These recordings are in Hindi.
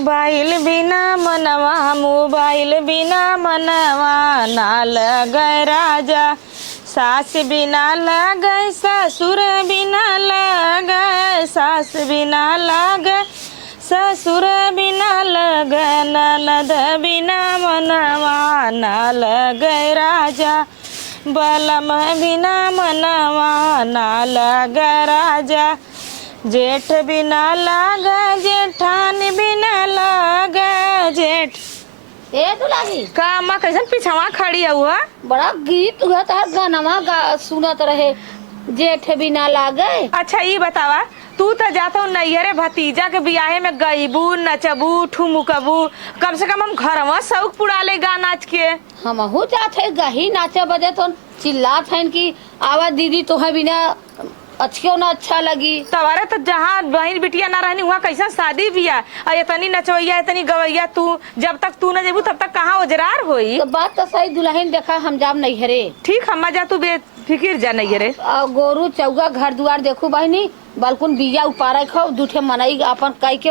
मोबाइल बिना मनवा मोबाइल बिना मनवा ना लगे राजा, सास बिना लगे ससुर बिना लगे, सास बिना लगे ससुर बिना लगे, ननद बिना मनवा ना लगे राजा, बलम बिना मनवा ना लगे राजा, जेठ बिना लागे जेठान बिना लागे जेठ। ए दुलारी का अम्मा कैसन पिछवा खड़ी हुआ? बड़ा गीत हुआ तार गाना सुनत रहे, जेठ बिना लागे। अच्छा ये बतावा, तू तो जाता नैहरे भतीजा के बियाहे में गईबू नचबू ठुमुकबू, कम से कम हम घरवा शौक पुरा ले गा नाच के। हमहू जाते गही नाचे बजे तो चिल्लात है कि आवा दीदी तोहे बिना अच्छो ना अच्छा लगी। तवारे तो जहाँ बहन बिटिया ना रहनी वहाँ कैसा शादी बिया, और इतनी नचवैया इतनी गवैया, तू जब तक तू न जेबू तब तक कहाँ उजरार होई। तो बात तो सही दुल्हन, देखा हम जाब नैहरे। ठीक हम्मा जा, तू बेफिक्र जा नैहरे। गोरू चौगा घर दुआर देखू बहनी, बालकुन बिया उपारा खो दूठे मनई अपन कई के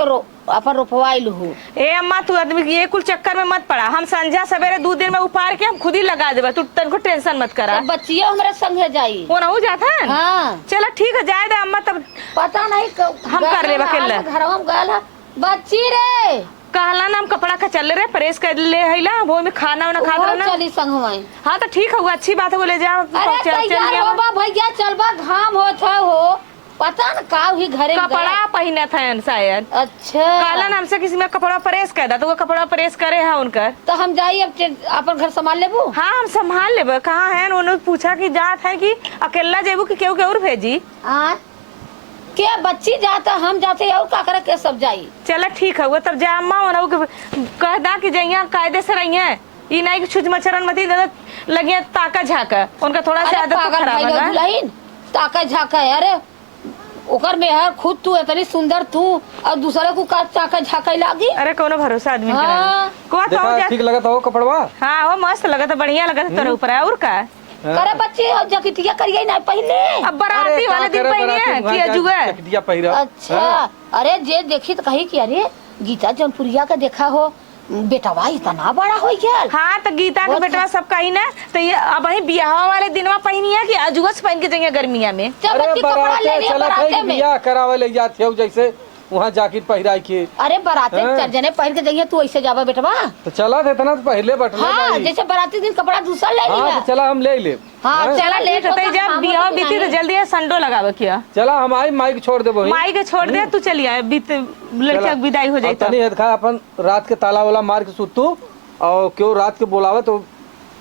अपन रोपवाइल हूँ। ए अम्मा तू आदमी ये कुल चक्कर में मत पड़ा, हम संझा सवेरे 2 दिन में उपार के हम खुद ही लगा देबा, तू तनको टेंशन मत करा। बच्चिया हमारे संगे जाई, वो ना जाता है। हाँ चलो ठीक है, जाए दे अम्मा, तब पता नहीं हम कर ले बकेला घर में गल है बच्ची रे, कहला नाम कपड़ा का चल रहे प्रेस कर ले हैला, वो में खाना वाना खा रहा ना। चली संग में। हाँ तो ठीक है, वो अच्छी बात है, वो ले जाओ। अरे तैयार हो बा भैया, चलबा घाम होता हो, पता न का ही घरे कपड़ा पहने थे शायद। अच्छा कहला नाम से किसी में कपड़ा प्रेस कर दा, तो वो कपड़ा प्रेस करे है उनकर। तो हम जाइए अपन घर संभाल लेबू। हाँ हम संभाल लेब। कहाँ है उन्होंने पूछा कि जात है कि अकेला जेबू कि केहू केहू भेजी। हाँ के बच्ची जाता हम जाते और का करे के सब जाई। चलो ठीक है, वो तब जा अम्मा उन्होंने कह दा कि जइया कायदे से रही है, ये नहीं कि छुच मच्छरन मती लगे ताका झाका, उनका थोड़ा सा आदत तो खराब है। दुल्हन ताका झाका है, अरे ओकर में है खुद तू इतनी सुंदर तू और दूसरे को का ताका झाका लागी। अरे कोनो भरोसा आदमी हाँ। को देखा ठीक लगा था वो कपड़वा। हाँ वो मस्त लगा था, बढ़िया लगा था तेरे ऊपर। और का करे बच्चे और जैकेटिया करिए ना पहले, अब बाराती वाले दिन पहने कि अजुआ जैकेटिया पहिरा। अच्छा अरे जे देखी तो कही कि अरे गीता जौनपुरिया का देखा हो बेटवा इतना बड़ा हो गया। हाँ तो गीता के बेटवा सब कही ना, तो ये अब ही बियाह वाले दिनवा पहनी है कि अजुआ से पहन के जाएंगे गर्मिया में। अरे बराते बियाह करावे ले जाते हो जैसे वहाँ जाकिर पहिराई के। अरे बराते जने पहन के जाइए, तू ऐसे जावा बेटवा। तो चला थे इतना तो पहले बटले। हाँ जैसे बराती दिन कपड़ा दूसरा ले लिया। हाँ तो चला हम ले ले। हाँ चला लेट होते जब बियाह बीती तो जल्दी संडो लगावे किया। चला हम आई माइक छोड़ दे वही। माई के छोड़ दे, तू चली आए बीत लड़का विदाई हो जाए। तनी खा अपन रात के ताला वाला मार के सुतू, और क्यों रात के बोलावे तो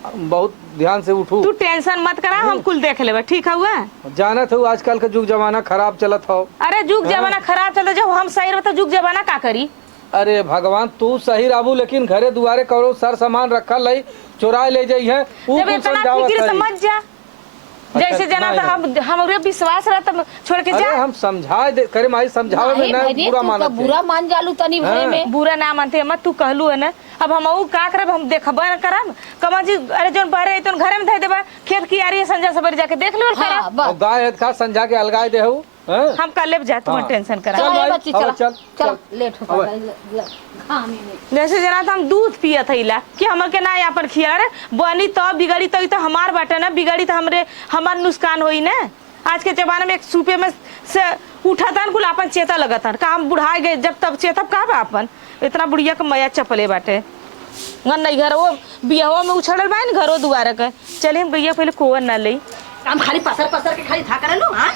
बहुत ध्यान से उठू। तू टेंशन मत करा, हम कुल देख लेबा, ठीक है हुआ। जाना था आजकल का जुग जमाना खराब चलत हो। अरे जुग जमाना खराब चलता, जब हम सही रहता जुग जमाना का करी। अरे भगवान तू सही रहबू, लेकिन घरे दुआरे करो सर सामान रखल है, चुराए ले जाई है। जब इतना फिक्र समझ जा, जैसे जना तो हमरे विश्वास रहता छोड़ के जा। हम समझाए दे करे माई, समझावे में ना बुरा मानत। बुरा मान जालू तनी भरे में। बुरा ना मानते मत, तू कहलू है ना। अब हम का करब, हम देखबा करब कमा जी। अरे जोन बहरे तो घरे में धै देबा, खेत की यारी संजा सबर जाके देख लो करब। और गाय है का संजा के अलगाए दे हो। हम कर लेब जा, तुम टेंशन करा। चल बच्ची चल चल चल लेट हो जैसे जना तो हम दूध पिया थैला कि हमर के ना अपन खिया। रे बनी तो बिगड़ी तो हमार बाटे ना, बिगड़ी तो हमरे हमार नुकसान होई ना। आज के जमाने में एक सूपे में से उठा था कुल अपन चेता लगा था, का हम बुढ़ाए गए जब तब चेतब का बा अपन इतना बुढ़िया के मैया चपले बाटे नहीं घर वो बियाह में उछड़ल बा न घरो दुआरे के। चले हम गैया पहले कोवन ना ले काम खाली पसर पसर के खाली था करे लो। हां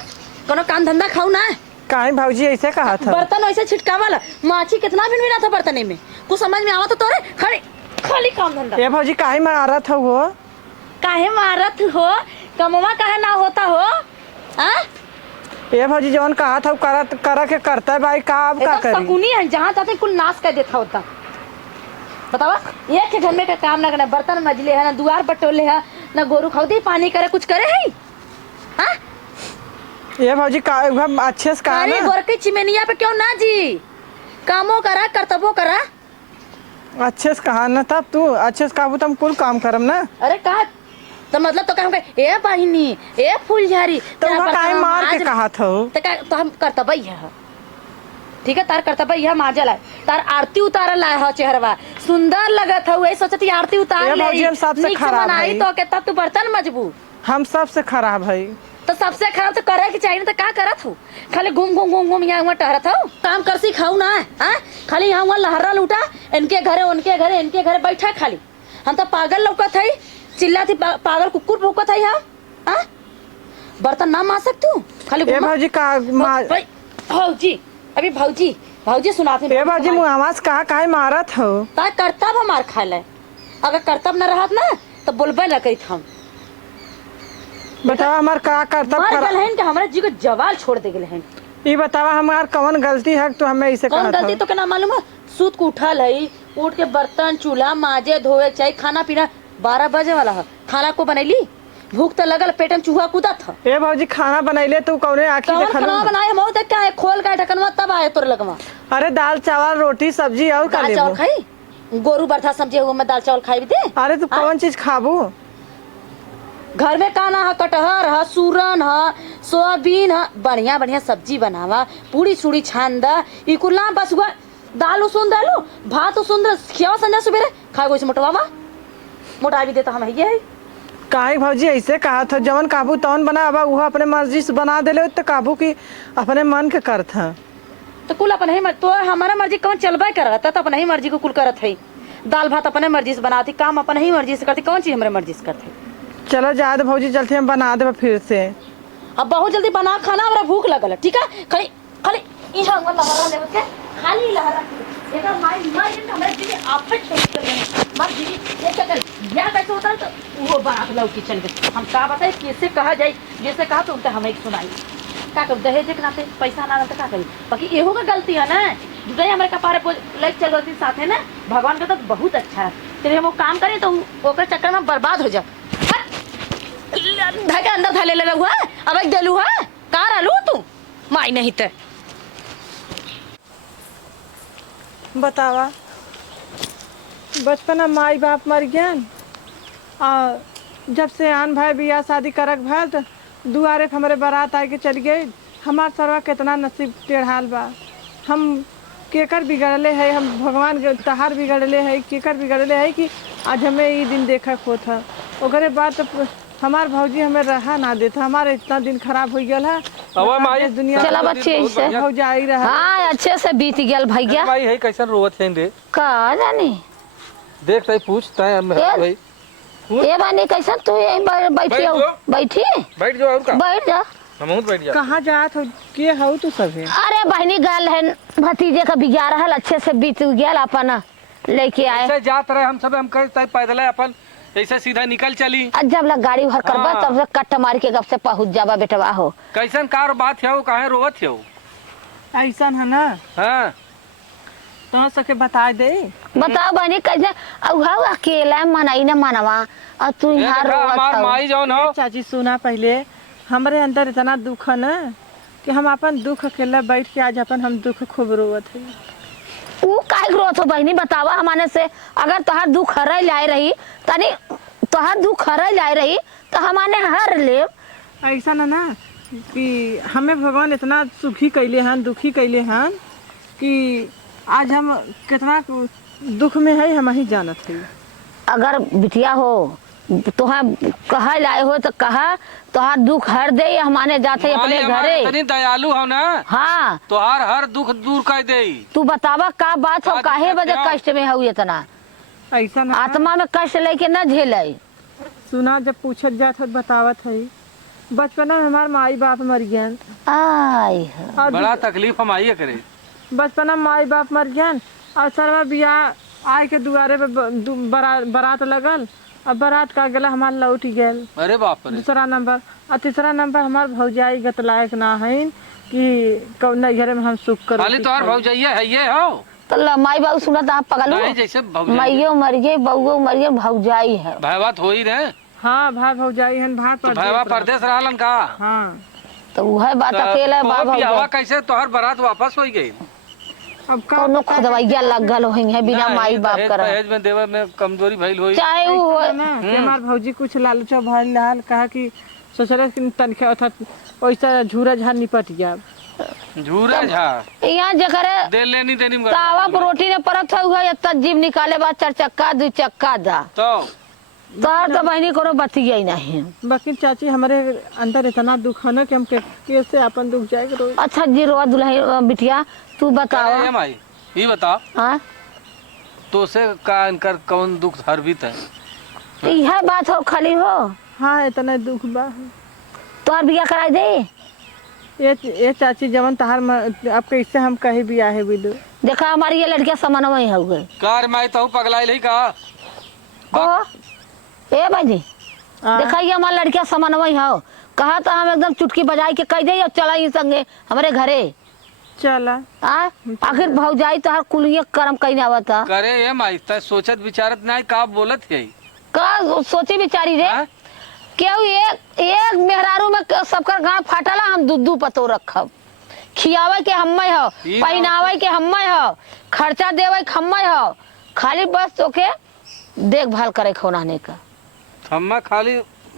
कोनो काम धंधा खाऊ ना। काहे भाऊजी ऐसे कहा था? बर्तन ऐसे छिटकावल माछी कितना भी ना था बर्तन में, कुछ समझ में आवा तो तोरे खाली खाली काम धंधा। ये भाऊजी काहे मारत हो? वो काहे मारत हो? कमवा काहे ना होता हो? हां ये भाऊजी जवन कहा था करा के करता है भाई, का अब का करी? सकुनी है, जहां जाते कुल नाश कर देता होता। बतावा एक के घर में का काम ना करना, बर्तन मजले है ना, दुआर बटोले है ना, गोरू खाउदी पानी करे कुछ करे है। हां ये भाऊजी का अच्छे से कहा अरे ना। गोरके चिमेनिया पे क्यों ना जी, कामो करा कर्तव्यो करा। अच्छे से कहा ना, तब तू अच्छे से कहबू तुम कुल काम करम ना। अरे का तो मतलब तो कहूँगा ए बहिनी ए फूलझारी तो वह काहे मार के कहा था? तो हम कर्तव्य है। ठीक है, तार कर्तव्य यह माजल है, तार आरती उतार लाए हो चेहरवा सुंदर लगत है, वही सोचती आरती उतार ये ले भौजी हम सबसे नीक से खराब बनाई हई। तो के तब तू बर्तन मजबूत। हम सबसे खराब है। तो सबसे खराब तो करे के चाहिए, तो का करत हूँ? खाली घूम घूम घूम घूम यहाँ वहाँ टहरत हूँ, काम कर सी खाऊ ना है? खाली यहाँ वहाँ लहरा लूटा, इनके घरे उनके घरे इनके घरे बैठा खाली। हम तो पागल लौकत है, चिल्ला थी पागल कुकुर भूकत है यहाँ। हाँ? बर्तन ना मार सकती हूँ खाली ए भौजी का भौजी अभी भौजी सुनाते ए भौजी मुआवाज कहाँ काहे मारत हो? ता कर्तव्य हमार खा ले, अगर कर्तव्य न रहत ना तो बोलबे न कही हम। बतावा हमार का करतब मार खराब। गल है कि हमारे जी को जवाल छोड़ दे गए हैं। ये बतावा हमार कौन गलती है तो हमें इसे कौन कहत गलती हो? तो के ना मालूम है? सूत को उठल है, उठ के बर्तन चूल्हा माजे धोए चाहे खाना पीना 12 बजे वाला है, खाना को बनैली, भूख तो लगल, पेट में चूहा कूदा था। ए भौजी खाना बनैले तू कौने आखी कौन देखलू? खाना बनाए मो देख के आए, खोल के ढकनवा तब आए तोर लगवा। अरे दाल चावल रोटी सब्जी और का दाल चावल लेबो? खाई, गोरू बरथा सब्जी हुआ मैं दाल चावल खाई भी दे। अरे तू कौन चीज खाबू? घर में काना है, कटहर है, सूरन है, सोयाबीन है, बढ़िया बढ़िया सब्जी बनावा, पूरी चूड़ी छान दा, ई कुल ना बस हुआ दाल उसून दालू, भात उसून दे, खियावा संजा सुबेरे खाए कोई से मोटवावा, मोटा भी देता हम ये है। काहे भौजी ऐसे कहा था? जवन काबू तवन बना अब वो अपने मर्जी से बना देले तो काबू की अपने मन के करत है। तो कुल अपन ही तो हमारा मर्जी कौन चलबे करता, तो अपन ही मर्जी को कुल करत है। दाल भात अपने मर्जी से बनाती, काम अपन ही मर्जी से करती, कौन चीज हमारे मर्जी से करती। चलो जा दे भौजी, जल्दी हम बना दे फिर से। अब बहुत जल्दी बना खाना, हमरा भूख लगल, ठीक है? खाली खाली इहा वाला लहरा लेवे के, खाली लहरा के एकर माई जन हमरा जी आपे छोड़ के गए मर जी ये कर या कैसे होता है तो वो बात लौ किचन के हम का बताए कैसे कहा जाए, जैसे कहा तो उनका हमें एक सुनाई का कर दहेज के नाते पैसा ना तो का करी, बाकी एहो का गलती है ना, जुदाई हमारे कपारे पे लाइक चल रही साथ है ना, भगवान का तो बहुत अच्छा है, तेरे हम वो काम करें तो ओकर चक्कर में बर्बाद हो जा। धके अंदर धले ले हुआ अब एक देलू है का रहलू तू माई नहीं ते। बतावा बचपन में माई बाप मर गया और जब से आन भाई बियाह शादी करक भल तो दुआरे पे हमारे बारात आके चल गई। हमार सरवा कितना नसीब टेढ़ाल बा, हम केकर बिगड़ले है, हम भगवान के तहार बिगड़ले है, केकर बिगड़ले है कि आज हमें ये दिन देखा खो था। ओकरे बाद तो हमार भौजी हमें रहा ना देता, हमारे इतना दिन खराब हो गया है दुनिया। चला बच्चे ऐसे भौजाई रहा। हाँ अच्छे से बीत गया भैया। भाई है कैसन रोवत है रे? का जानी देख तई पूछता है भाई ये बानी कैसन तू यहीं बैठी हो? बैठी बैठ जाओ और का बैठ जा। हम बैठ जा। कहाँ जात हो के हो तू सब है? अरे बहनी गल है भतीजे का बिगाड़ रहल, अच्छे से बीत गया अपन लेके आए। ऐसे जात रहे हम सब, हम कहे पैदल अपन ऐसे सीधा निकल चली। जब लग गाड़ी भर करबा हाँ। तब से कट्ट मार के गप से पहुंच जाबा बेटवा हो। कैसन कार बात है, काहे रोवत है? ऐसा है ना हां तो सके बता दे। बताओ बहनी कैसे औहा अकेला मनाई न मनवा और तू यहाँ रोवत हमार हो। माई जौन हो। चाची सुना, पहले हमारे अंदर इतना दुख है ना कि हम अपन दुख अकेला बैठ के आज अपन हम दुख खूब रोवत है। ऊ काहे रोत हो बहनी बतावा हमारे से, अगर तोहार दुख हरे लाए रही तनी तोहार दुख हरे लाए रही तो हमारे हर ले। ऐसा ना कि हमें भगवान इतना सुखी कैले हैं, दुखी कैले हैं कि आज हम कितना दुख में है हम ही जानत है। अगर बिटिया हो तुहा कहा लाए हो तो कहा तोहार दुख हर दे, हमारे जाते अपने घरे। इतनी दयालु हो ना, हाँ तो हर दुख दूर कर दे। तू बतावा का बात हो, काहे वजह कष्ट में हो इतना? ऐसा ना आत्मा में कष्ट लेके न झेले। सुना, जब पूछत जात हो बतावत है, बचपना में हमारे माई बाप मर गए आय और बड़ा तकलीफ हम आइए करे। बचपना में माई बाप मर गए और सरवा बियाह आए के दुआरे पे बारात लगल और बारात का गला हमार लौट गल। अरे बाप रे। दूसरा नंबर और तीसरा नंबर हमार भौजाई गत लायक ना है कि कौन घर में हम सुख कर। खाली तोहर भौजाइया है ये हो तो माई बाबू सुनत आप पगल नहीं, जैसे भौजाई माइयो मर गई बउओ मर गई भौजाई है। भाईवात हो ही रहे। हाँ भाई भौजाई है, भाई तो भाईवा परदेश रहलन का। हाँ तो वह बात अकेला बा भौजाई। कैसे तोहर बारात वापस हो गई? अब कौनो खुदवाइया लगल होई है बिना माई बाप कर। दहेज में देवे में कमजोरी भइल होई। चाहे वो हो ना कि हमार भौजी कुछ लालचो भइल लाल कहा कि सोचले कि तनखे अर्थात पैसा झूरा झार निपट गया। झूरा झा यहाँ जकरे दे लेनी देनी मगर तावा पर रोटी ने परत हुआ इतना जीव निकाले बाद 4 चक्का 2 चक्का दा तो तोहर तो बहनी कोनो बतिया ही नहीं। बाकी चाची हमारे अंदर इतना दुख है ना कि हम कैसे अपन दुख जाएगा रोज। अच्छा जी रोआ दुल्हन बिटिया तू बताओ। अरे माई ये बता हाँ तो से का इनकर कौन दुख हरबित है? यह बात हो खाली हो हाँ इतना दुख बा। तोहर बिया कराई दे। ये चाची जवन तहार अब कैसे हम कहीं भी आहे बिदु। देखा हमारी ये लड़कियां समन्वय ही हो गई। कार माई तो पगलाई नहीं का ओ ए भाई जी देखा ये हमारी लड़कियां समन्वय हो कहा तो हम एकदम चुटकी बजाई के कह दे और चला ही संगे हमारे घरे चला आखिर भौजाई तो हर कुलिये कर्म कहीं ना आवता करे ये माई त सोचत विचारत नहीं का बोलत है का सोची बिचारी रे हाँ? क्यों एक मेहरारू में सबकर गांव फाटला हम दूध पतो रखब खियावे के हम्मे हो पहनावे के हम्मे हो खर्चा देवे के हम्मे हो खाली बस तोके देखभाल करे खौनाने का हम खाली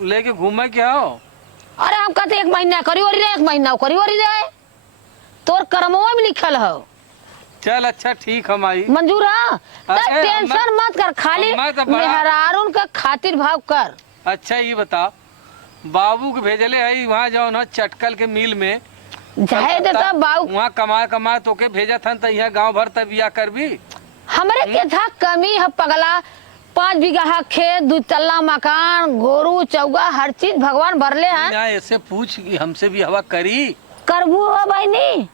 लेके घूमे के हो। अरे हम कहते 1 महीना करी ओरी रे 1 महीना करी ओरी रे तोर कर्मवा में लिखल हो। चल अच्छा ठीक है माई मंजूर है अरे टेंशन मत कर खाली हम्मा तो बड़ा- मेहरारून का खातिर भाव कर। अच्छा ये बता बाबू के भेजले है वहाँ जाओ ना चटकल के मिल में जाए देता बाऊ वहाँ कमा तो के भेजा था तो यहाँ गांव भर तब बिया कर भी हमरे के था कमी है पगला 5 बीघा खेत 2 तल्ला मकान गोरू चौगा हर चीज भगवान भरले हैं। ना ऐसे पूछ कि हमसे भी हवा करी करबू हो बहनी।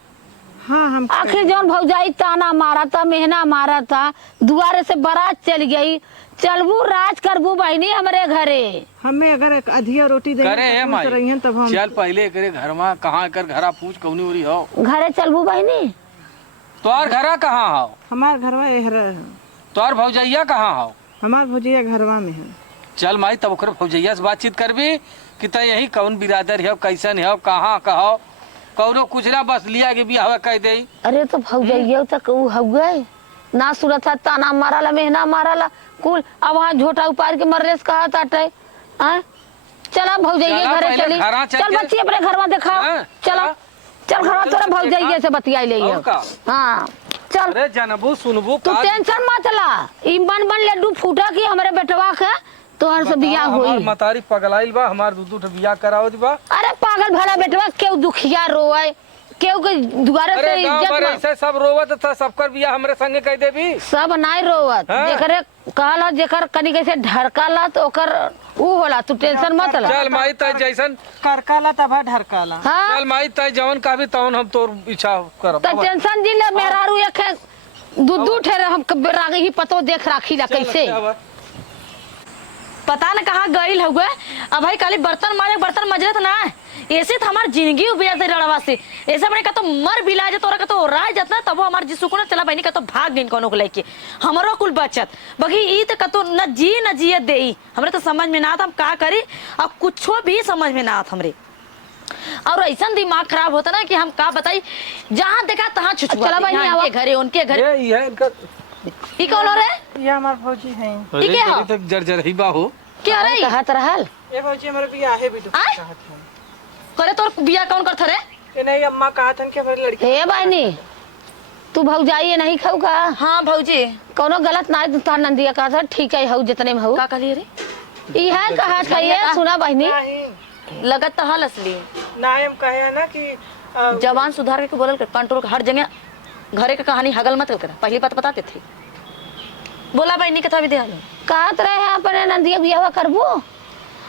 हाँ हम आखिर जौन भौजाई ताना मारा था मेहना मारा था दुआरे से बारात चल गई चलबू राज करबू बहनी हमारे घरे। हमें अगर एक अधिया रोटी दे करे है माई तब हम चल पहले करे घर में कहाँ कर घरा पूछ कौनी उरी हो घरे चलबू बहनी। तोर घरा कहाँ हो हमार घरवा एहरा है। तोर भौजैया कहाँ हो? हमार भौजिया घरवा में है। चल माई तब ओकर भौजैया से बातचीत करबी कि त यही कौन बिरादर है कैसन है कहाँ कहो कौनो कुचरा बस लिया के बियाह कह दे। अरे तो भौजाइया तक ऊ हो गए ना सुरत था ताना माराला मेहना माराला कुल अब वहाँ झोटा उपार के मर्रे से कहा ताटे चला भौजाइया चला घरे पहले चली घरा चल चल के- बच्ची अपने घर में दिखाओ हाँ, चला चल घर तोरा भौजाइया से बतियाई ले और का? हाँ चल अरे जानबू सुनबू तू टेंशन मत ला ई बन लड्डू फूटा की हमारे बेटवा के तोहर से बियाह होई। मतारी पगलाइल बा हमार दू ठो बियाह कराओ दी बा। अरे पागल भरा बेटवा केहू दुखिया रोए केहू के दुआरे से अरे गांव भर इज्जत ऐसे सब रोवत था सबकर बियाह हमरे संगे कह देबी। सब नाई रोवत हाँ? जेकरे कहला जेकर कनी कैसे ढरकाला तो ओकर ऊ होला तू टेंशन मत ला। चल माई तय जैसन करकाला तब ढरकाला। हाँ चल माई तय जवन कहबी तवन हम तोर इच्छा करब। तो टेंशन जी ले मेहरारू एक दू ठेरे हम रागे ही पतो देख राखी ला कैसे पता न कहाँ गईल हुए अब भाई खाली बर्तन मजरत ना ऐसे तो हमार जिंदगी उबिया से रड़वा से ऐसे बने का तो मर बिला जे तोरा का तो राय जतना तब वो हमार जिसको ना चला बहनी का तो भाग गई कोनो को लेके हमरो कुल बचत बगी ई तो कतो न जिए देई हमरे तो समझ में ना आता हम का करी अब कुछो भी समझ में ना आता हमरे और ऐसा दिमाग खराब होता ना कि हम का बताई जहाँ देखा तहाँ छुछुआ चला बहनी, आवा। घरे उनके घरे ये है इनका ई कौन हो रे ये हमार भौजी है। ठीक है, हाँ। तक जर्जर ही बा हो क्या रे कहत रहल ये भौजी हमारे बियाह है भी तो आय? कहत हन। करे तोर बिया कौन करत रे ये नहीं अम्मा कहत हन कि हमारी लड़की हे बहनी तू भौजाई नहीं खाऊ का हाँ भौजी कोनो गलत ना तार नंदिया का था ठीक है हऊ जितने में हऊ का कहलिए रे इहे कहत है ये सुना बहनी नहीं लगत तो हल असली ना हम कहे है ना कि जवान सुधार के बोलल कर कंट्रोल हर जगह घरे के कहानी हगल मत कर पहली बात बताते थे बोला बहनी कथा भी दे कहत रहे अपने नंदिया बियाह करबू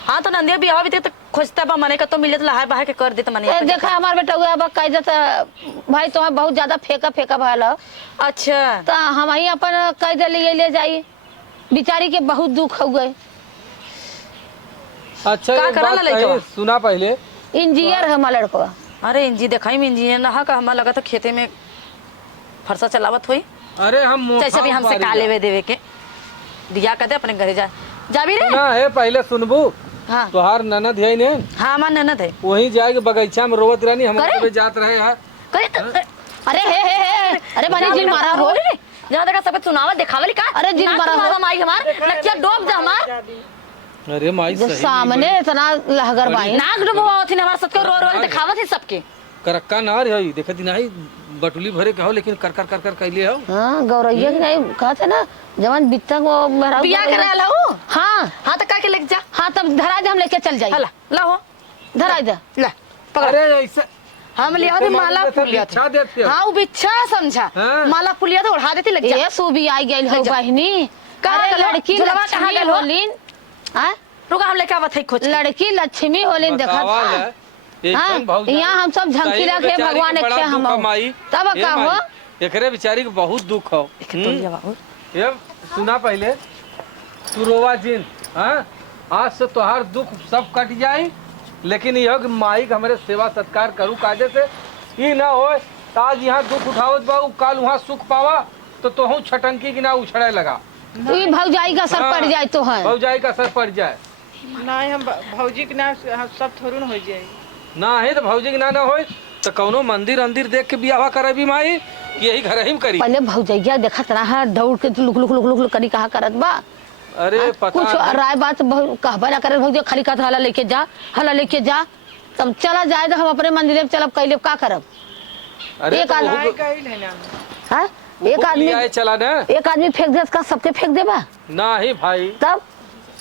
हाँ तो नंदिया भी आवा भी तो खोजता बा मने का तो मिले तो लहाय बहाय के कर दे तो मने देखा हमार बेटा हुआ अब कह देता भाई तो बहुत ज्यादा फेंका भाल अच्छा तो हम ही अपन कह दे लिए ले जाइए बेचारी के बहुत दुख हो गए अच्छा का एक करला बात लइकवा? कही, सुना पहले इंजीनियर है हमारा लड़का अरे इंजी देखाई में इंजीनियर ना का हमारा लगा तो खेते में फरसा चलावत हुई अरे हम मोटा जैसे भी हमसे उपारी का लेवे देवे के दिया कर दे अपने घरे जा भी रे ना है पहले सुनबू हाँ तोहार ननद है ने हाँ हमार ननद है वहीं जाके बगीचा में रोवत रहनी हम करे? कभी जात रहे हैं करे तो अरे हे अरे बनी जी मारा हो जहाँ देखा सब सुनावा दिखावली का अरे जिन मारा हो। माई हमार नक्शा डोब जा हमार अरे माई जो सही सामने इतना लहगर बाई नाक डुबवा होती हमार सबके रो रो दिखावत है सबके करक्का ना रही देखत नहीं बटुली भरे के हो लेकिन कर कर कर कर कैले हो। हाँ गौरैया की नहीं कहा था ना जवन बित्ता वो मेरा बिया के रहला हो। हाँ हाँ तो का के लेके जा। हाँ तब धरा दे हम लेके चल जाए हला ला हो धरा दे ला पकड़। अरे ऐसे हम लिया थे माला फूल लिया बिछा थे। देते हो। हाँ वो बिच्छा समझा हाँ। माला फूल लिया था उड़ा देती लग जा। ये सूबी आई गई हो बहनी कहाँ अरे गलो? लड़की झुलवा कहाँ लक्ष्मी गलो? होलिन हाँ रुका हम लेके आवत है खोज। लड़की लक्ष्मी होलिन देखा बतावा ले, एक हाँ, जन भौजाई, यहाँ हम सब झंकी सही रखे बेचारी के भगवान बड़ा एक हम दुख हो। माई। तब ये का माई, हो एकरे बेचारी के बहुत दुख हो। तो ये सुना पहले तू रोवा जिन हाँ आज से तोहार दुख सब कट जाई लेकिन यह कि माई के हमारे सेवा सत्कार करू काजे से ई ना हो आज यहाँ दुख उठावत बा काल वहाँ सुख पावा तो तोहू छटंकी की ना उछड़े लगा तू ही भौजाई का असर पड़ जाए तो है भौजाई का असर पड़ जाए नहीं हम भौजी के ना हम सब थोड़ी ना हो जाए। ना है तो भौजी के ना हो तो कौनो मंदिर अंदिर देख के बियाह करे भी माई कि यही घर ही में करी। पहले भौजैया देखत रहा दौड़ के look look look look look करी कहा करत बा अरे पता कुछ नहीं। राय बात कहबा ना करे भौजैया खाली कहत हला लेके जा तब चला जाए तो हम अपने मंदिर में चलब कैले का करब अरे एक तो आदमी- वो- नहीं कही नहीं ना हाँ एक आदमी आए चला ना एक आदमी फेंक दे का सबके फेंक देबा ना ही भाई तब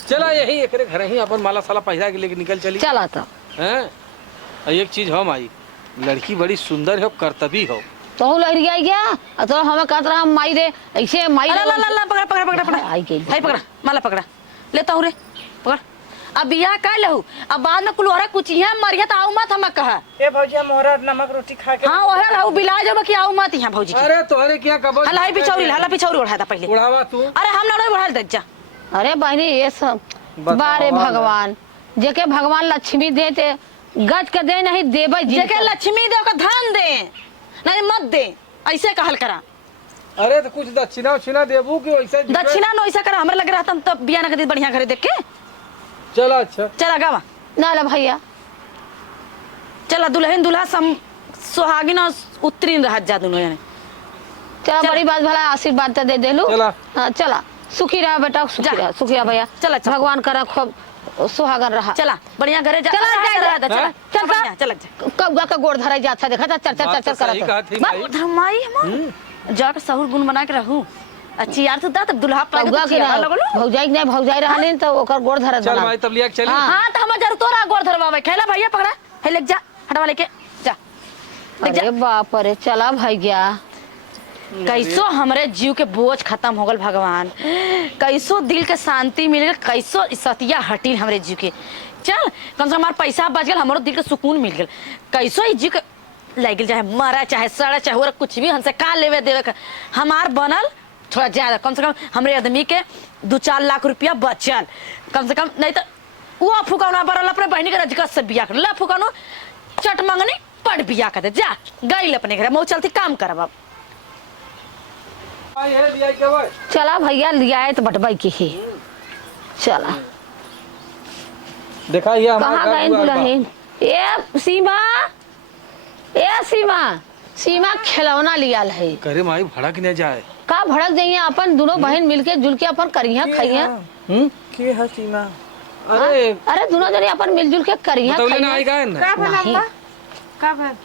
चला यही एकरे घर ही अपन माला साला पैसा के लेके निकल चली चला तब हैं एक चीज हम आई लड़की बड़ी सुंदर हो कर्तव्य हो तो लहरी आई गया तो हमें कहत रहा माई रे ऐसे माई ला ला ला पकड़ पकड़ पकड़ पकड़ आई गई हाय पकड़ा माला पकड़ा लेता हूँ रे पकड़ अब बिया का लहू अब बाद में कुलवारा कुछ यहाँ मरिया तो आओ मत हम कहा। ए भौजी मोहरा नमक रोटी खा के हाँ वह लहू बिला जब कि आओ मत यहाँ भौजी की। अरे तोहरे क्या कबो हला ही पिछौरी हला पिछौरी उड़ा था पहले। उड़ावा तू अरे हम ना उड़ा दे जा। अरे बहनी ये सब बतावा बारे ना। भगवान जेके भगवान लक्ष्मी देते गज के दे नहीं देबे जेके लक्ष्मी दे ओका धन दे नहीं मत दे ऐसे कहल करा। अरे तो कुछ दक्षिणा उछिना देबू कि वैसे दक्षिणा नो ऐसा करा हमरा लग रहा था तब बिया ना कर बढ़िया घरे देख के चला अच्छा चला गावा ना ला भैया चला दुल्हन दुल्हा सम सुहागिन और उत्तीर्ण रह जा दोनों यानी। चला बड़ी बात भला आशीर्वाद तो दे देलू चला। हाँ चला सुखी रहा बेटा सुखी रहा भैया चला, चला। भगवान करा खूब सुहागन रहा चला बढ़िया घरे जा चला, चला जा, चला चल बढ़िया, चला जा कौआ का गोड़ धरा जाता देखा था चर चर बात चर तो सही कहा थी करत माई। धमाई हम जाके सहूर गुण बना के रहूं अच्छी यार तो दा तब दुल्हा पा कौआ के ना लगलो। भौजाई के नहीं भौजाई रहने तो ओकर गोड़ धरत चल बना भाई तब लिया के चली हाँ। हाँ तो हम जरूर तोरा गोर धरवावे खेला भैया पकड़ा है लेके जा हटवा लेके जा लेके जा। अरे बाप रे चला भैया कैसो हमरे जीव के बोझ खत्म हो गल भगवान कैसो दिल के शांति मिल गल कैसो सतिया हटिल हमरे जीव के चल कम से कम हमार पैसा बच गल हमरो दिल के सुकून मिल गल कैसो ई जीव के लग गल चाहे मरा चाहे सड़ा चाहे हो कुछ भी हमसे का लेवे देवे के हमार बनल थोड़ा ज्यादा कम से कम हमरे आदमी के 2-4 लाख रुपया बचल कम से कम नहीं तो वो फुकौना बरल अपने बहनी के रजकत से बिया कर ला फुकौनो चट मंगनी पट बिया कर दे जा गई अपने घर मऊ चलती काम करब अब ये लिया के भाई चला भैया लिया है तो बटबाई की ही चला देखा ये कहाँ हमारा गए घर दुआर बा। दुल्हन ए सीमा सीमा खिलौना लिया है करे माई भड़क न जाए का भड़क जाइए अपन दोनों बहन मिलके जुल के अपन करिया खाइया के है सीमा अरे अरे दोनों जने अपन मिलजुल के करिया बतौले ना आई खाइया गए ना नहीं का भर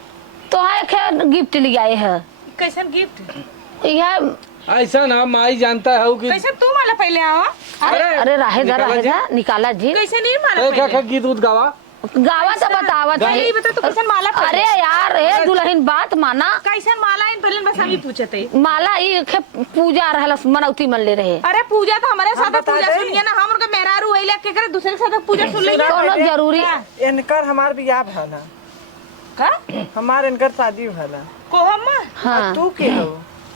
तो हाँ एक गिफ्ट लिया है कैसन गिफ्ट यह ऐसा ना माई जानता है कि कैसे तू माला पहले आवा अरे राहेदा निकाला जी कैसे नहीं माला क्या क्या पहले गीत उत गावा गावा तो बतावत पहले ही बता तू कैसन माला पहले अरे यार ए दुल्हन बात माना कैसन माला इन पहले बस अभी पूछते माला ई के पूजा रहल मनौती मन ले रहे अरे पूजा तो हमारे साथ बता पूजा दे। सुनिए ना हम उनके मेहरारू होइले के करे दूसरे के साथ पूजा सुन लेंगे कोनो जरूरी इनकर हमार बियाह भला का हमार इनकर शादी भला को हम हाँ तू के हो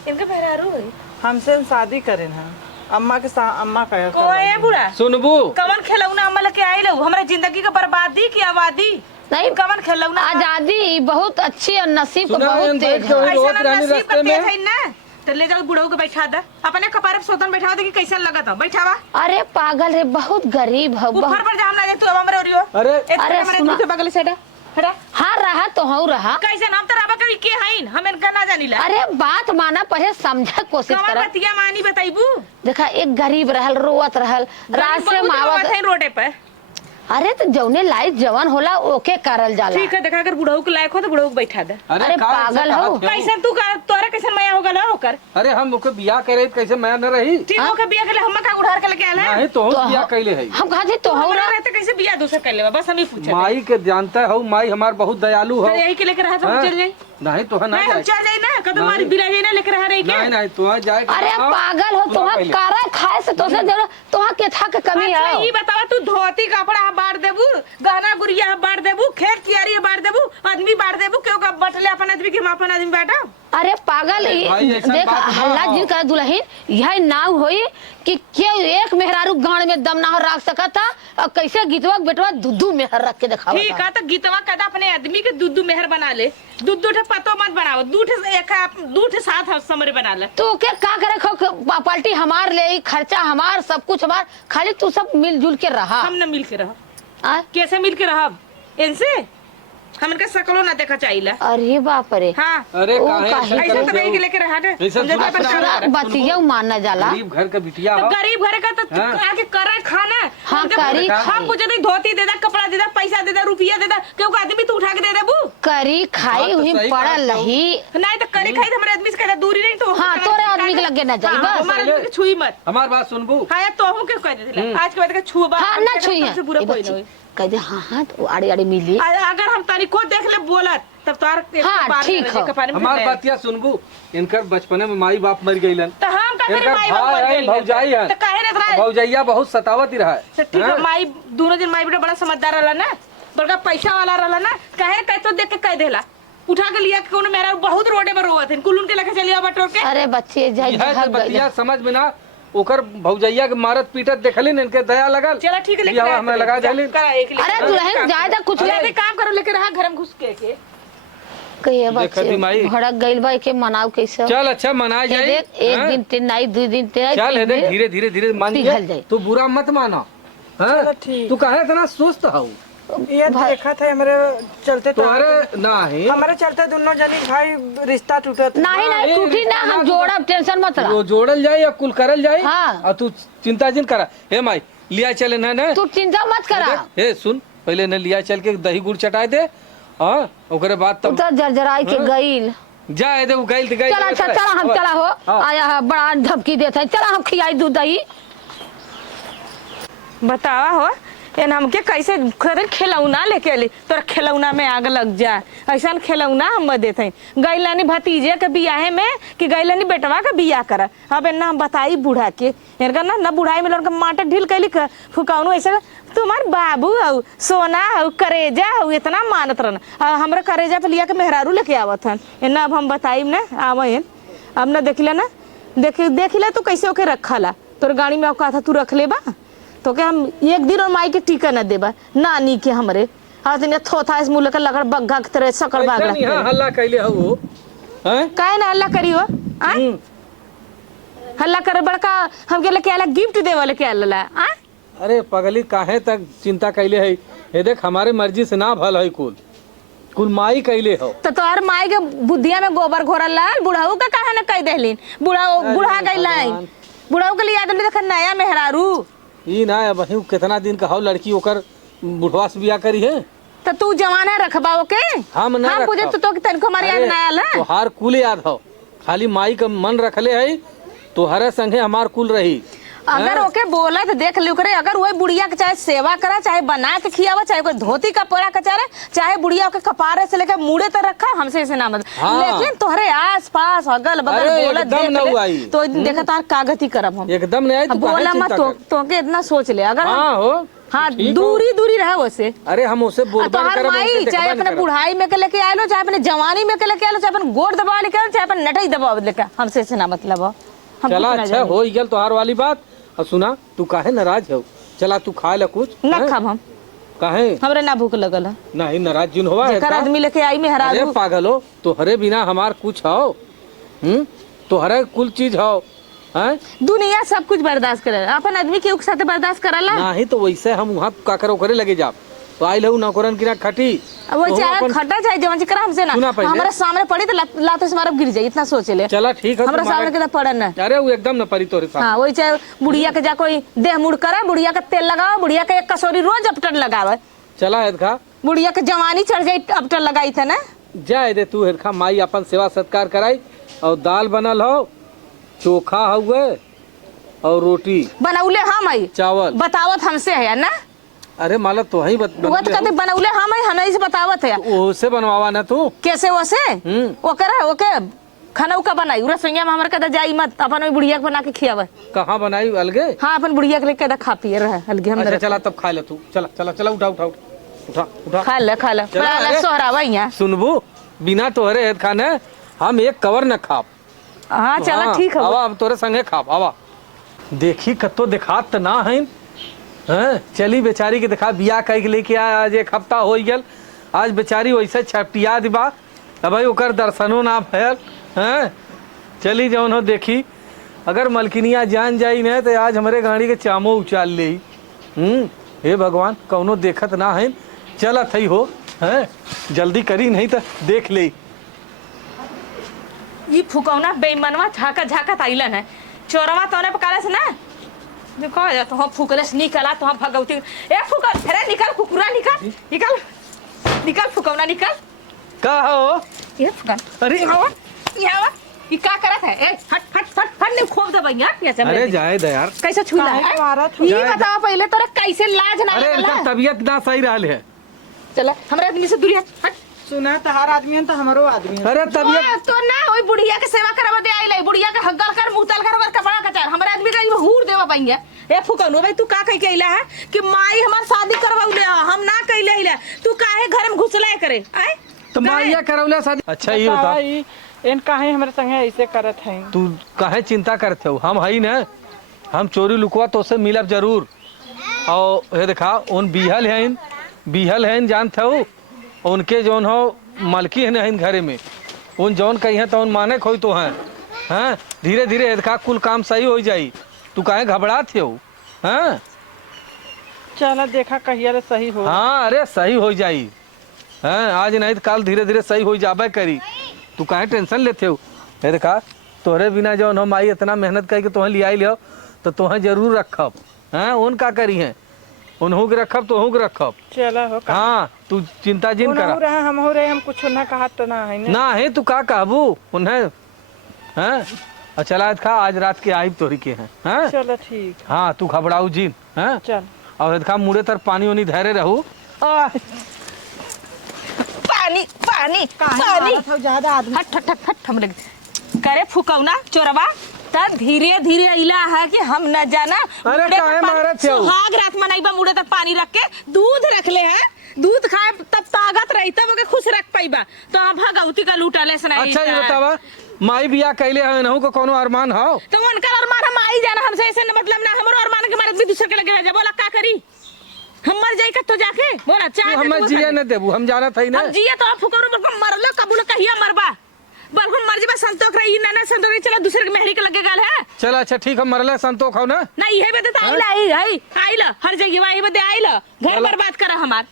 इनके मेहरारू होई हमसे शादी करे ना अम्मा के साथ अम्मा कहे को ए बुढ़ा सुनबू कवन खेलौना अम्मा लेके आई लो हमारे जिंदगी का बर्बादी की आबादी नहीं कवन खेलौना आजादी बहुत अच्छी और नसीब को सुना बहुत हम तेज बैठ के है रोज ऐसा रानी नसीब रास्ते का में तेज है ना तो ले जाओ बुढ़ऊ को बैठा दे अपने कपारे पे सोतन बैठा दे कि कैसन लगा था बैठावा अरे पागल है बहुत गरीब है ऊपर बहुत पर जा हम ना तू अब हमरे ओरियो अरे अरे हमारे सुना। दूसरे बगल से हटा हटा हाँ रहा तो हूँ रहा कैसे हम तो रबा के हईन हम इनका ना जानिला अरे बात माना पहले समझे कोशिश कवन कर बतिया मानी बताइबू देखा एक गरीब रहल रोवत रहल रात से मावत रोडे पे अरे तो जौने लाइफ जवान होला ओके करल जाला। ठीक है, देखा अगर बुढ़ऊ के लायक हो तो बुढ़ऊ को बैठा दे। अरे का ऐसा पागल कहा हो। क्यों? कैसे तू तोरा कैसे माया होगा ना होकर? अरे हम ओके बियाह करे कैसे मैं न रही? ठीक होके बिया के लिए हम का उधार के लेके आला है? नहीं तो हम बियाह कैले है। हम कहा तो हो हमरा रहते कैसे बिया दूसरा कर लेबा? बस हम ही पूछे। माई के जानता हो, माई हमार बहुत दयालु हो। तो यही के लेके रहा तो हाँ? चल जाई। नहीं तो है ना नहीं हम जाए। चल जाई ना, कद हमारी नहीं। बिला जाई ना लेके रहा रही के। नहीं नहीं तो जाए। अरे पागल हो तुहा कारा खाए से तोसे जरा तुहा के था के कमी अच्छा है। ई बतावा तू धोती कपड़ा बांट देबू, गहना गुड़िया बांट देबू, खेत कियारी बांट देबू, आदमी बांट देबू, क्यों का बटले अपन आदमी के हम अपन आदमी बांटा? अरे पागल भाई, ऐसा देख बात ना हल्ला हो। जिन कर दुल्हन यह नाव होई कि क्यों एक मेहरारू गांड में दम ना रख सकता और कैसे गीतवा बेटवा दूधू मेहर रख के दिखावा। ठीक है तो गीतवा कदा अपने आदमी के दूध मेहर बना ले। दूध दूठ पतो मत बनाओ, दूठ साथ समरे बना ले। तो के का करे खो पार्टी हमार ले खर्चा हमार सब कुछ हमार, खाली तू सब मिलजुल के रहा। हम न मिल के रह, आ? कैसे मिल के रहब? इनसे हमके सकलो ना देखा चाहिए। अरे बाप रे। हाँ अरे ओ, काहे काहे? ऐसा ऐसे करत तो नहीं हो? के लेके रहा है। ऐसा हम जगह पर दूसरा चला रहा। बतिया मानना जाला। गरीब घर का बिटिया तो हो। गरीब घर का तो हाँ? आके करा खाना। हाँ, हम जब- करी हम खाई। पूछे नहीं, धोती दे दा, कपड़ा दे दा, पैसा दे दा, रुपया दे दा, क्यों का आदमी तू उठा के दे देबू? करी खाई हाँ, तो हुई सही पड़ल बात कहूँ। रही। नहीं तो करी खाई तो हमारे आदमी से कहता दूरी नहीं तो। हाँ, तोरे आदमी के लगे ना जाई, हाँ, बस। हमारे आदमी के छुई मत। हमार बात सुनबू। हाँ यार, तो हम क्यों कह देते? आज के बाद का छुआ हाँ ना छुइया से बुरा कोई नहीं। कह दे हाँ हाँ तो आड़े आड़े मिली। अगर हम तारीख को देख ले बोलत तब तो हाँ, ठीक है। हमार बातिया सुनबू। इनकर बचपने में माई बाप मर गईलन। तो हम का इनकर माई बाप भाई है, भौजाई है। तो काहे ना रहा? भौजैया बहुत सतावत ही रहा है। तो ठीक है, हाँ? माई दोनों दिन माई बेटा बड़ा समझदार रहला ना, बड़का पैसा वाला रहला ना, काहे कह तो देख के कह देला उठा के लिया कोनो मेरा बहुत रोडे पर रोवत है, कुल उनके लेके चलिया बटोर के। अरे बच्चे जाई यह भाग तो बतिया गइल। समझ में ना ओकर भौजैया के मारत पीटत देखलिन, इनके दया लगल। चलो ठीक है, बियाह हमें लगा जालिन। अरे दुल्हन ज्यादा कुछ ले ले काम करो, लेके रहा घर में घुस के कहिए देखती बच्चे माई। भड़क गइल बा के मनाओ कैसे। चल अच्छा मना ये जाए। देख एक हाँ? दिन तीन नाई 2 दिन तेरा चल है देख धीरे धीरे धीरे मान पिघल जाए। जाए। तू बुरा मत माना। हाँ? चलो ठीक। तू काहे इतना सुस्त हऊ? ये देखा था हमारे चलते तो तोहरे नहीं हमारे चलते दोनों जनी भाई रिश्ता टूटत। नहीं नहीं टूटी ना हम जोड़ब टेंशन मत ला। वो जोड़ल जाए या कुल करल जाए। हाँ। और तू चिंता जिन करा। हे माई लिया चले ना तू चिंता मत करा। हे सुन पहले न लिया चल के दही गुड़ चटाए दे। हाँ ओकरे बाद तू तब तो जरजराई के हाँ। गइल। जाए दे वो गइल त गइल। चला अच्छा चला हम चला हो हाँ। आया है बड़ा धमकी देता है। चला हम खियाई दूध दही। बतावा हो एन हमके कैसे खरे खिलौना लेके अली, तोरा खिलौना में आग लग जाए ऐसा खिलौना हम देते गैलानी भतीजे के बियाहे में कि गैलानी बेटवा के बियाह कर। अब एना हम बताई बूढ़ा के इनका ना बुढ़ाई में लड़का माटा ढील कैली फुकाउनु ऐसा तुम्हार बाबू हऊ सोना हऊ करेजा हऊ इतना मानत रहना। हमरा करेजा पे लिया के मेहरारू लेके आवत हन एना। अब हम बताई ना आवन अब ना देखिला ना देखिला तू कैसे ओके रखला तोर गाड़ी में कहा था तू रख ले बा तो क्या हम एक दिन और माई के टीका न देबा नानी के हमरे हाथ ने थोथा इस मुल्क लगड़ बग्गा के तरह सकड़ बागड़ा यहाँ हल्ला कैले हो। हैं? काहे ना हल्ला करियो आ हल्ला करे बड़का हमके लेके आला गिफ्ट देवे लेके आला आ। अरे पगली काहे तक चिंता कैले है? ये देख हमारे मर्जी से ना भल है कुल कुल माई कैले हो। तो तोहर माई के बुद्धिया में गोबर घोरल लाल बुढ़ाऊ का काहे न कह देहलिन बुढ़ा गइलाई बुढ़ाऊ के लिए आदमी देख नया मेहरारू ई ना वही कितना दिन का हो लड़की ओकर बुढ़वा से बियाह करी है। तो तू जवाना रखबा ओके हम ना हम पूछे तो तनको मारी याद ना आला तोहार कुल याद हो खाली माई का मन रखले है तोहरे संगे हमार कुल रही। अगर ओके बोला तो देख लियो करे अगर वही बुढ़िया के चाहे सेवा करा चाहे बना के खियावा चाहे कोई धोती कपड़ा कचारे चाहे बुढ़िया के कपारे से लेकर मुड़े तक रखा हमसे ऐसे ना मत। हाँ। लेकिन तोहरे आस पास अगल बगल अरे बोला एकदम देख न ले, आई। तो देखा तार कागती करब हम एकदम नहीं आई तू काहे बोला मत चिंता तो कर? तोके इतना सोच ले अगर हाँ हो हाँ ठीक हो। दूरी दूरी रहे वैसे अरे हम उसे बोल तोहर माई चाहे अपने बुढ़ाई में के लेके आलो चाहे अपने जवानी में के लेके आलो चाहे अपन गोड़ दबा लेके आलो चाहे अपन नटई दबा लेके हमसे ऐसे ना मतलब हम चला कुछ ना अच्छा जाने। हो गल तोहार वाली बात। और सुना तू काहे नाराज हो? चला तू खा ले कुछ। ना हैं? खाब हम काहे हमरे ना भूख लगल है नहीं नाराज जिन होवा जेकर आदमी लेके आई में अरे हराजू पागल हो तोहरे बिना हमार कुछ हो तोहरे कुल चीज हो हैं? दुनिया सब कुछ बर्दाश्त करे अपन आदमी के साथ बर्दाश्त करला नहीं तो वैसे हम वहाँ का करो करे लगे जा तो आई लहू नौकरन की ना खटी अब वो तो चाहे अपन- खटा चाहे जवन से करा हमसे ना सुना पहले। हमारे सामने पड़ी तो लात से मारब गिर जाई इतना सोच ले चला ठीक है हमारे तुम्हारे- सामने के पड़न ना अरे वो एकदम न परी तोरे साथ हाँ वही चाहे बुढ़िया के जा कोई देह मुड़ करे बुढ़िया के तेल लगाओ बुढ़िया के एक कसौरी रोज अपटन लगावे चला हेदखा बुढ़िया के जवानी चढ़ जाई अपटन लगाई थे ना जाए दे तू हेदखा माई अपन सेवा सत्कार कराई और दाल बनल हो चोखा हुए और रोटी बनौले हम आई चावल बतावत हमसे है ना अरे माला तो ही वो तो कहते बनौले हम आई हमें से बतावत है उससे बनवावा ना तू कैसे वैसे वो करे ओके खाना उका बनाई रसोईया में हमारे कहता जाई मत अपन ओई बुढ़िया के बना के खियावे कहाँ बनाई अलगे हाँ अपन बुढ़िया के लिए कहता खा पिए रहे अलगे हम अच्छा चला तब खा ले तू चला चला चला उठा उठा उठा उठा खा ले चला, बड़ा अरे। सोहरावा यहाँ सुनबू बिना तोहरे हेद खाने हम एक कवर न खाप हाँ चला हाँ, ठीक है आवा अब तोरे संगे खाप आवा देखी कतो दिखात त ना है हैं चली बेचारी के दिखा बिया कह के लेके आया आज एक हफ्ता हो गल आज बेचारी वैसे छपटिया दिबा अब भाई ओकर दर्शनो ना भयल हैं चली जौन हो देखी अगर मलकिनिया जान जाई न तो आज हमारे गाड़ी के चामो उचाल ले हे भगवान कौनो देखत ना है चलत है हो हैं जल्दी करी नहीं तो देख ले ये फुकौना बेईमानवा झाका झाका ताइलन है चोरवा तोने पकाले से ना देखो जा तो हम फुकले से निकला तो हम भगवती ए फुकर अरे निकल कुकुरा निकल निकल निकल फुकौना निकल का हो ये फुकर अरे यहाँ ये क्या करत है ए फट फट फट फट ने खोप दे भैया ऐसे अरे जाए दे यार कैसे छूला काहे है मारत हो? ये बताओ पहले तोरा कैसे लाज ना अरे लगला इनका तबीयत ना सही रहा है चला हमरा आदमी से दूरी हट हट सुना तहार आदमी है तो हमारो आदमी है अरे तबीयत ओ, तो ना ओई बुढ़िया के सेवा करवा दे आइले बुढ़िया के हग्गल कर मुतल कर और कपड़ा कचार हमरा आदमी का हूर देवा पाएंगे ए फुकनो भाई तू का कह के आइला है कि माई हमार शादी करवाउले हम ना कइले आइला तू काहे घर में घुसलाए करे आए तो मारिया करौला शादी अच्छा ये बता इन काहे हमारे संगे ऐसे करत है तू काहे चिंता करते हो हम हई ना हम चोरी लुकवा तो से मिलब जरूर और ये देखा उन बिहल है जानते हो उनके जौन हो मालकी है न घरे में उन जौन कही है तो उन माने खोई तो हैं हैं धीरे धीरे ये देखा कुल काम सही हो जाई तू काहे घबरात हो हैं चला देखा कहिया रे सही हो हाँ अरे सही हो जाई हैं आज नहीं तो कल धीरे धीरे सही हो जाबे करी तू काहे टेंशन लेते हो ये देखा तोहरे बिना जौन हम आई इतना मेहनत करके तुम्हें लिया लियो तो तुम्हें जरूर रखब हैं उन का करी है उन्हों के रखब तो के रखब चला हो का हाँ तू चिंता जिन हो करा रहा हम हो रहे हम कुछ ना कहा तो ना है ना ना है तू का कहबू उन्हें हैं और चला खा आज रात के आई तोरी के हैं हैं चलो ठीक हाँ तू घबराऊ जिन हैं चल और देखा मुड़े तर पानी उनी धैर्य रहू पानी पानी काहे पानी मारत हो ज्यादा आदमी हट हट हट हट हम लगे करे फुकौना चोरवा तब धीरे धीरे इला है कि हम न जाना अरे मुड़े काहे तक पानी- मारत हो? सुहाग रात मनाइबा मुड़े तक पानी रख के दूध रख ले है दूध खाए तब ताकत रही तब ओके खुश रख पाइबा तो हम भगवती का लूटले से नहीं अच्छा ये बतावा माई बिया कैले है नहु को कोनो अरमान हो तो उनका अरमान हम आई जाना हमसे ऐसे न मतलब ना हमारो अरमान के मारे भी दूसरे के लगे रह जा बोला का करी हम मर जाई कत्तो जाके बोला चाहे तू हम जिए न देबू हम जानत है ना हम जिए तो फुकौना बलको मरलो कबूल कहिया मरबा बलको मर जेबा संतोष रही ना ना संतोष रही चला दूसरे के मेहरी के लगे गल है चल अच्छा ठीक हम मरले संतोष हो ना ना ये बदे तो आइला आइला हर जगह वही बदे आइला घर बर्बाद करा हमार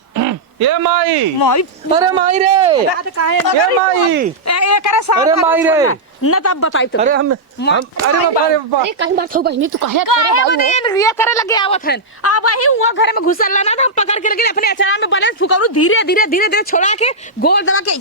ये माई मोई अरे माई रे बात काहे ये माई ए करे साहब अरे माई रे न तब बताई तो अरे हम अरे बाबा अरे बाबा अरे कहीं बात हो बहनी तू कहे काहे करे बदे ये करे लगे आवत हन अब वही हुआ घर में घुसल ना तो हम पकड़ के लगे अपने अचारा में बने फुकरू धीरे धीरे धीरे धीरे छोड़ा के गोल दबा के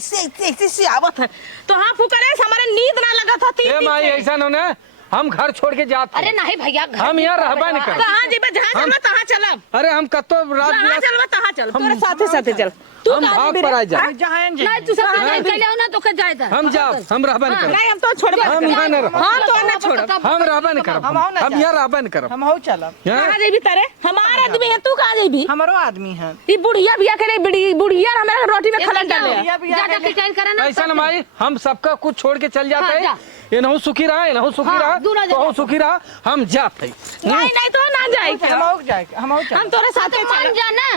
ऐसे से आवत है तो हां फुकरे से हमारे नींद ना लगा था ये माई ऐसा न ना हम घर छोड़ के जाते अरे नहीं भैया घर हम यहाँ रहबा नहीं कर कहां जेबे जहां चलबा तहां चलब अरे हम कत्तो रात जहां बिरात चलबा तहां चल तोरे साथे साथे चल तू हम भाग पर आ जा जहाँ नहीं तू सब नहीं कहले ना तो के जाए था हम जाओ हम रहबा नहीं कर नहीं हम तो छोड़बा हम यहाँ न रह हां तो ना छोड़ हम रहबा नहीं करब हम यहाँ रहबा नहीं करब हम हो चलब कहां जेबी तारे हमारा आदमी है तू कहां जेबी हमारो आदमी है ई बुढ़िया बिया करे बुढ़िया हमारा रोटी में खलन डाले बिया बिया ज्यादा के शिकायत करे ना ऐसा न माई हम सबका कुछ छोड़ के चल जाते हाँ, हैं जा। ये नहु सुखी रहा है नहु सुखी हाँ, रहा दूना तो जा। सुखी रहा हम जाते हैं नहीं नहीं तो ना जाए हम हो जाए हम हो चल हम तोरे साथे मान चल जाना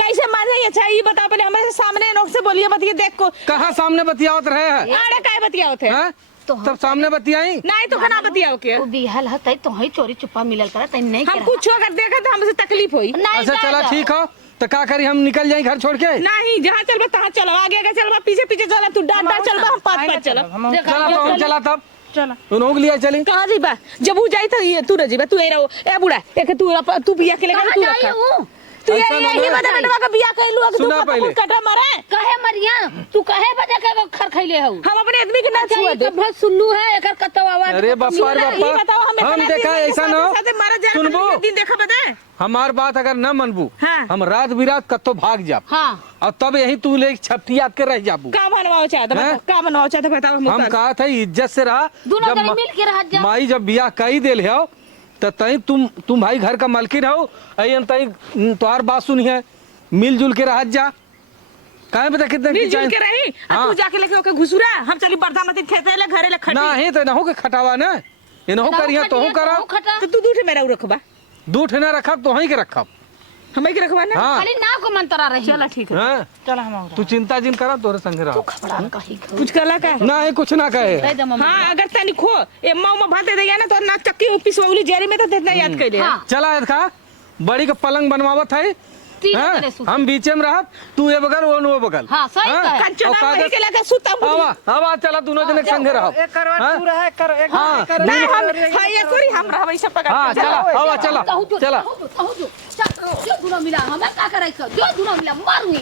कैसे मान जाए अच्छा ये बता पहले हमारे सामने लोग से बोलिए बतिए देख को कहाँ सामने बतियावत रहे हैं अरे काय बतियाओ थे हैं? तो तब सामने बतियाई नहीं तो खाना बतियाओ के वो बिहाल है तई तो ही चोरी चुप्पा मिलल करे तई नहीं हम करे कुछ अगर देखा तो हमसे तकलीफ हुई नहीं अच्छा जाए चला जाओ। ठीक हो तो का करी हम निकल जाए घर छोड़ के? नहीं जहाँ चलबा तहाँ चलो, आगे आगे चलबा, पीछे पीछे चला, तू डांट डांट चलबा, हम पाँच पाँच चलो। चला तो हम चला तब चला उन्हों के लिए चली। कहाँ जीबा? जब वो जाई तो ये तू रह जीबा, तू ए रहो ए बुढ़ा, एक तू बिया के लेकर तू रखा। तू ऐसा ना यही हो। बता बेटवा का बिया कैलू, अगर तू सुना पहले। कटा मारे। कहे मरिया तू कहे बजे के खर खैले हो? हम अपने आदमी के ना छुआ दे। बहुत सुल्लू है एकर कतो आवाज। अरे बापा रे ये बापा, बताओ हम हम देखा ऐसा ना हो। सुनबो, दिन देखा बता। हमार बात अगर न मनबू, हाँ। हम रात बिरात कत्तो भाग जाब हाँ और तब यही तू ले छपटी याद के रह जाबू। का बनवाओ चाहता हैं? बताओ, का बनवाओ चाहता बताओ हम हम। कहा था इज्जत से रहा। दोनों जब जने मिल के रह जा। माई जब बियाह कई देल हो तो तई तुम भाई घर का मालकिन हो, अयन तई तोहार बात सुनी है, मिलजुल के रह जा। काहे बता कितने की मिलजुल चाहिए? के रही, अब हाँ। तू जाके लेके ओके घुसुरा, हम चली बरदामती खेते ले घरे ले खटी। नहीं तो नहो के खटावा ना, ये नहो करिया तो हो करा। खटा तो तू दूठे मेरा रखबा, दू ठेना रखब तो वहीं के रखब। हमें के रखबा ना। हाँ खाली नाव को मंतरा रही। चला ठीक है, हाँ, चला हम तू चिंता जिन करा तोरे संगे रहो। खबड़ा कही कुछ कला का। ना है कुछ ना कहे। कह दे मम्मी। हाँ अगर तनी खो ए माऊ में भात दे देगा ना तो ना चक्की ऑफिस वाली जेरी में तो इतना याद कर ले। हाँ। चला खा बड़ी का पलंग बनवावत है। तीन हाँ, तरह से। हम बीचे में रहब, तू ये बगल वो नो बगल। हाँ, सही कहे। कंचना और वही कागज- के लेके सुता हवा हवा चला दोनों जने संगे रहब। एक करवा हाँ? पूरा है कर एक हाँ, कर नहीं हम हां ये कोरी हम रहबै सब पकड़ हाँ के। चला हवा चला चला। जो दुनो मिला हमें का करे जो दुनो मिला मारूंगी